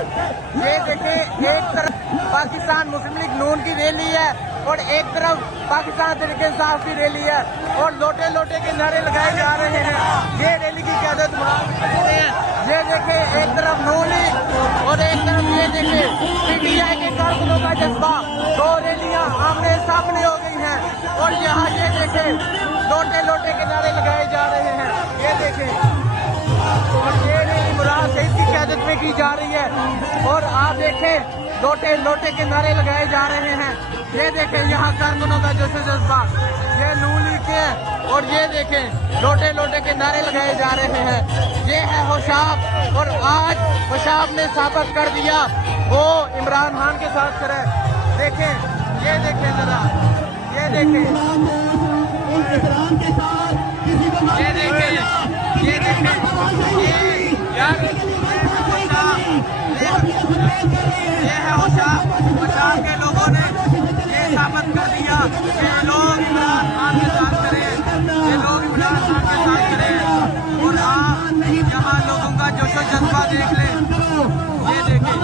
ये देखें, एक तरफ पाकिस्तान मुस्लिम लीग नून की रैली है और एक तरफ पाकिस्तान तहरीक इंसाफ की रैली है और लोटे लोटे के नारे लगाए जा रहे हैं। ये रैली की क़यादत मुराद करते हैं। ये देखें, एक तरफ नून लीग और एक तरफ ये देखें पीटीआई के कारकुनों का जज्बा। दो रैलियां आमने सामने हो गई हैं और यहाँ ये देखें लोटे लोटे के नारे लगाए जा रहे हैं। ये देखें, और ये रैली मुराद शहीद की क़यादत में की जा रही है और आप देखें लोटे लोटे के नारे लगाए जा रहे हैं। ये देखें यहाँ कारकुनों का जोश जज्बा, ये नून लीग के और ये देखें लोटे लोटे के नारे लगाए जा रहे हैं। ये है होशाब और आज होशाब ने साबित कर दिया वो इमरान खान के साथ खड़ा है। देखें, ये देखें जरा, ये देखें, ये देखें, ये देखें, ये यार ये है होशाब के लोगों ने ये साबित कर दिया कि लोग इमरान खान के साथ खड़े हैं, ये लोग इमरान खान के साथ खड़े हैं। और आप यहाँ लोगों का जोशो जज्बा देख लें। ये देखें,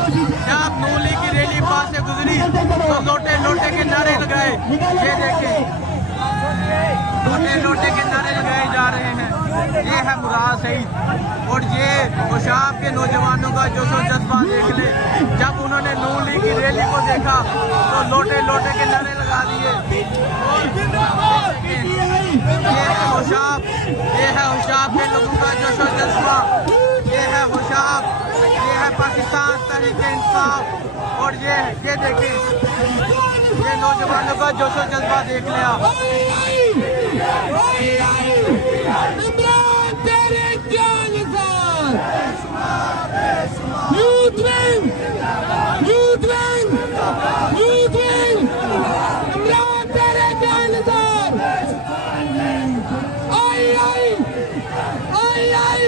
जब नून लीग की रैली पास से गुजरी तो लोटे लोटे के नारे लगाए। ये देखें, लोटे लोटे के नारे लगाए जा रहे हैं। ये है मुराद शहीद और ये होशाब के नौजवानों का जोशो जज्बा देख ले। जब उन्होंने नून लीग की रैली को देखा तो लोटे लोटे के नारे लगा दिए। ये है होशाब के लोगों का जोशो जज्बा, ये है होशाब, ये है पाकिस्तान तहरीक इंसाफ और ये देखें, ये नौजवानों का जोशो जज्बा देख लिया। Youth wing! Youth wing! Youth wing! Imran तेरे जानदार! आई आई! आई आई!